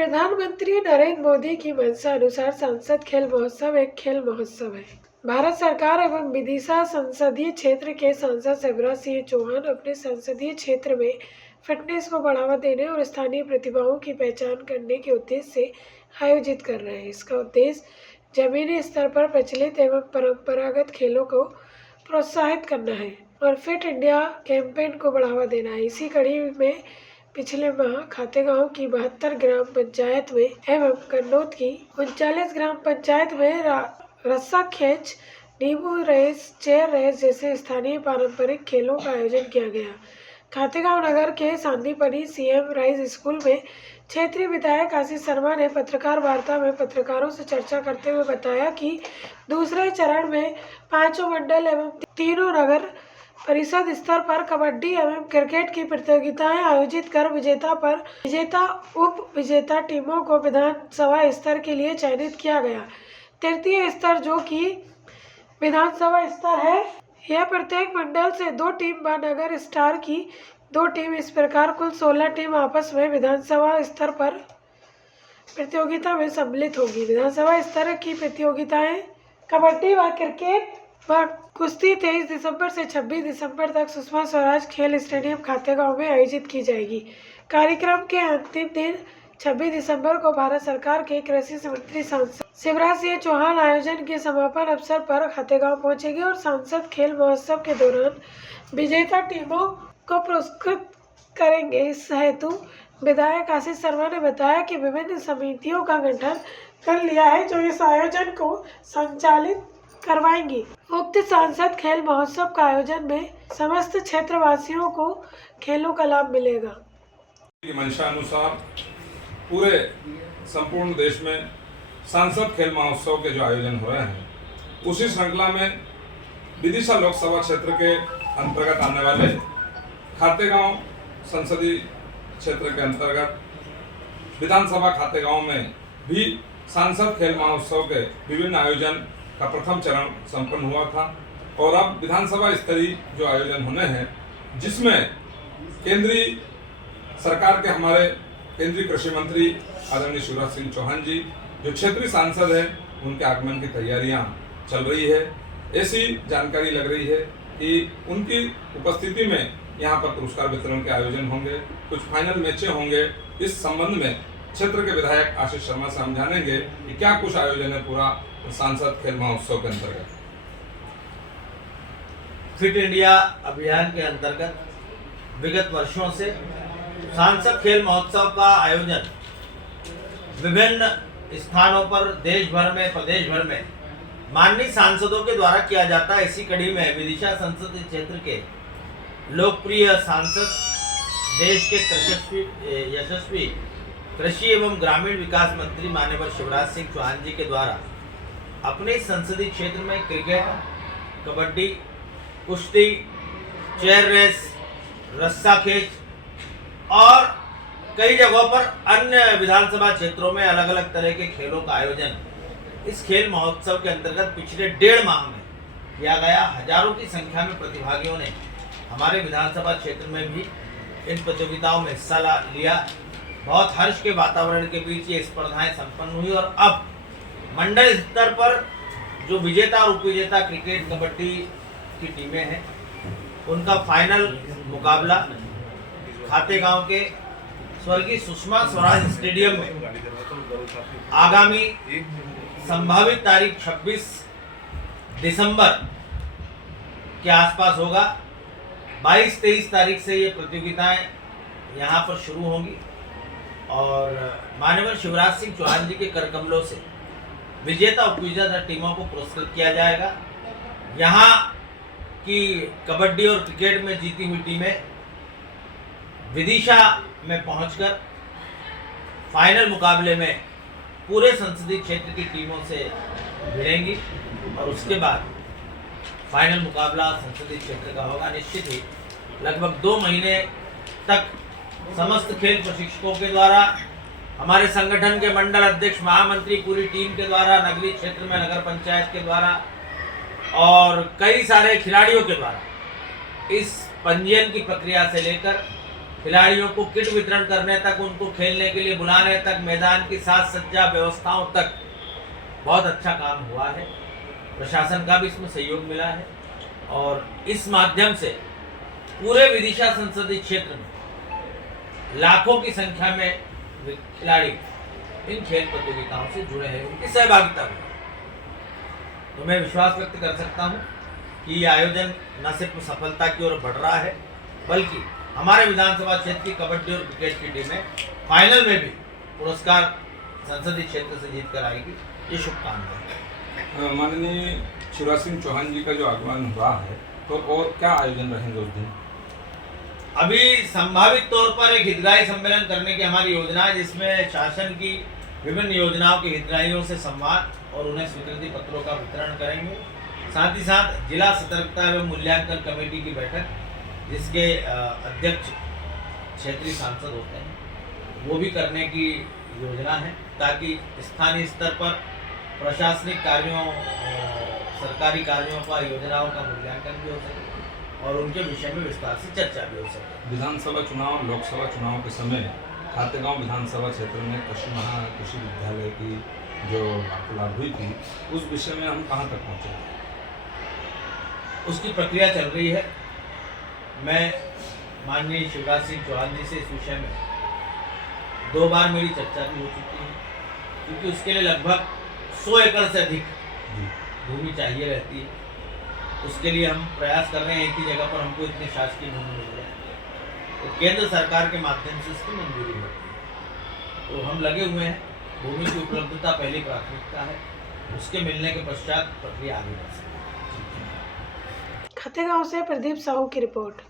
प्रधानमंत्री नरेंद्र मोदी की मंशा अनुसार सांसद खेल महोत्सव एक खेल महोत्सव है। भारत सरकार एवं विदिशा संसदीय क्षेत्र के सांसद शिवराज सिंह चौहान अपने संसदीय क्षेत्र में फिटनेस को बढ़ावा देने और स्थानीय प्रतिभाओं की पहचान करने के उद्देश्य से आयोजित कर रहे हैं। इसका उद्देश्य जमीनी स्तर पर प्रचलित एवं परंपरागत खेलों को प्रोत्साहित करना है और फिट इंडिया कैंपेन को बढ़ावा देना है। इसी कड़ी में पिछले माह खातेगांव की 72 ग्राम पंचायत में एवं कन्नौज की 39 ग्राम पंचायत में रस्सा खींच, नींबू रेस, चेयर रेस जैसे स्थानीय पारंपरिक खेलों का आयोजन किया गया। खातेगांव नगर के सांदीपनी सीएम राइज स्कूल में क्षेत्रीय विधायक आशीष शर्मा ने पत्रकार वार्ता में पत्रकारों से चर्चा करते हुए बताया कि दूसरे चरण में 5 मंडल एवं 3 नगर परिषद स्तर पर कबड्डी एवं क्रिकेट की प्रतियोगिताएं आयोजित कर विजेता उप विजेता टीमों को विधानसभा स्तर के लिए चयनित किया गया। तृतीय स्तर जो कि विधानसभा स्तर है, यह प्रत्येक मंडल से 2 टीम व नगर स्टार की 2 टीम, इस प्रकार कुल 16 टीम आपस में विधानसभा स्तर पर प्रतियोगिता में सम्मिलित होगी। विधानसभा स्तर की प्रतियोगिताएं कबड्डी व क्रिकेट व कुश्ती 23 दिसंबर से 26 दिसंबर तक सुषमा स्वराज खेल स्टेडियम खातेगांव में आयोजित की जाएगी। कार्यक्रम के अंतिम दिन 26 दिसंबर को भारत सरकार के कृषि मंत्री सांसद शिवराज सिंह चौहान आयोजन के समापन अवसर पर खातेगांव पहुंचेंगे और सांसद खेल महोत्सव के दौरान विजेता टीमों को पुरस्कृत करेंगे। इस हेतु विधायक आशीष शर्मा ने बताया कि विभिन्न समितियों का गठन कर लिया है जो इस आयोजन को संचालित करवाएंगी। उक्त सांसद खेल महोत्सव का आयोजन में समस्त क्षेत्रवासियों को खेलों का लाभ मिलेगा। की मंशा अनुसार पूरे संपूर्ण देश में सांसद खेल महोत्सव के जो आयोजन हो रहे हैं, उसी श्रृंखला में विदिशा लोकसभा क्षेत्र के अंतर्गत आने वाले खातेगांव संसदीय क्षेत्र के अंतर्गत विधानसभा खातेगांव में भी सांसद खेल महोत्सव के विभिन्न आयोजन का प्रथम चरण संपन्न हुआ था और अब विधानसभा स्तरीय जो आयोजन होने हैं, जिसमें केंद्रीय सरकार के हमारे केंद्रीय कृषि मंत्री आदरणीय शिवराज सिंह चौहान जी जो क्षेत्रीय सांसद हैं, उनके आगमन की तैयारियां चल रही है। ऐसी जानकारी लग रही है कि उनकी उपस्थिति में यहां पर पुरस्कार वितरण के आयोजन होंगे, कुछ फाइनल मैचें होंगे। इस संबंध में क्षेत्र के विधायक आशीष शर्मा से हम जानेंगे कि क्या कुछ आयोजन है पूरा सांसद खेल महोत्सव के अंतर्गत। फिट इंडिया अभियान के अंतर्गत विगत वर्षों से सांसद खेल महोत्सव का आयोजन विभिन्न स्थानों पर देश भर में, प्रदेश भर में माननीय सांसदों के द्वारा किया जाता है। इसी कड़ी में विदिशा संसदीय क्षेत्र के लोकप्रिय सांसद, देश के यशस्वी कृषि एवं ग्रामीण विकास मंत्री माननीय शिवराज सिंह चौहान जी के द्वारा अपने संसदीय क्षेत्र में क्रिकेट, कबड्डी, कुश्ती, चेयर रेस, रस्सा खींच और कई जगहों पर अन्य विधानसभा क्षेत्रों में अलग अलग तरह के खेलों का आयोजन इस खेल महोत्सव के अंतर्गत पिछले 1.5 माह में किया गया। हजारों की संख्या में प्रतिभागियों ने हमारे विधानसभा क्षेत्र में भी इन प्रतियोगिताओं में हिस्सा लिया। बहुत हर्ष के वातावरण के बीच ये स्पर्धाएं संपन्न हुई और अब मंडल स्तर पर जो विजेता और उपविजेता क्रिकेट, कबड्डी की टीमें हैं, उनका फाइनल मुकाबला खातेगांव के स्वर्गीय सुषमा स्वराज स्टेडियम में आगामी संभावित तारीख 26 दिसंबर के आसपास होगा। 22-23 तारीख से ये प्रतियोगिताएं यहाँ पर शुरू होंगी और माननीय शिवराज सिंह चौहान जी के करकमलों से विजेता उपविजेता टीमों को पुरस्कृत किया जाएगा। यहाँ की कबड्डी और क्रिकेट में जीती हुई टीमें विदिशा में पहुंचकर फाइनल मुकाबले में पूरे संसदीय क्षेत्र की टीमों से भिड़ेंगी और उसके बाद फाइनल मुकाबला संसदीय क्षेत्र का होगा। निश्चित ही लगभग 2 महीने तक समस्त खेल प्रशिक्षकों के द्वारा, हमारे संगठन के मंडल अध्यक्ष, महामंत्री, पूरी टीम के द्वारा, नगरीय क्षेत्र में नगर पंचायत के द्वारा और कई सारे खिलाड़ियों के द्वारा इस पंजीयन की प्रक्रिया से लेकर खिलाड़ियों को किट वितरण करने तक, उनको खेलने के लिए बुलाने तक, मैदान की साज सज्जा व्यवस्थाओं तक बहुत अच्छा काम हुआ है। प्रशासन का भी इसमें सहयोग मिला है और इस माध्यम से पूरे विदिशा संसदीय क्षेत्र में लाखों की संख्या में खिलाड़ी इन खेल प्रतियोगिताओं से जुड़े हैं, उनकी सहभागिता हुई। तो मैं विश्वास व्यक्त कर सकता हूं कि ये आयोजन न सिर्फ सफलता की ओर बढ़ रहा है, बल्कि हमारे विधानसभा क्षेत्र की कबड्डी और क्रिकेट की टीमें फाइनल में भी पुरस्कार संसदीय क्षेत्र से जीत कर आएगी, ये शुभकामनाएं। माननीय शिवराज सिंह चौहान जी का जो आगमन हुआ है, तो और क्या आयोजन रहेंगे उस दिन? अभी संभावित तौर पर एक हितग्राही सम्मेलन करने की हमारी योजना है, जिसमें शासन की विभिन्न योजनाओं के हितग्राहियों से संवाद और उन्हें स्वीकृति पत्रों का वितरण करेंगे। साथ ही साथ जिला सतर्कता एवं मूल्यांकन कमेटी की बैठक, जिसके अध्यक्ष क्षेत्रीय सांसद होते हैं, वो भी करने की योजना है, ताकि स्थानीय स्तर पर प्रशासनिक कार्यों, सरकारी कार्यों का, योजनाओं का मूल्यांकन भी हो सके और उनके विषय में विस्तार से चर्चा भी हो सके। विधानसभा चुनाव, लोकसभा चुनाव के समय खातेगांव विधानसभा क्षेत्र में कृषि विद्यालय की जो वार्तालाप हुई थी, उस विषय में हम कहाँ तक पहुँचे? उसकी प्रक्रिया चल रही है। मैं माननीय शिवराज सिंह चौहान जी से इस विषय में 2 बार मेरी चर्चा भी हो चुकी है, क्योंकि उसके लिए लगभग 100 एकड़ से अधिक भूमि चाहिए रहती है। उसके लिए हम प्रयास कर रहे हैं, एक ही जगह पर हमको इतनी शासकीय भूमि मिल जाए, तो केंद्र सरकार के माध्यम से इसकी मंजूरी होती है। तो हम लगे हुए हैं, भूमि की उपलब्धता पहली प्राथमिकता है, उसके मिलने के पश्चात प्रक्रिया आगे बढ़ सकती है। खातेगांव से प्रदीप साहू की रिपोर्ट।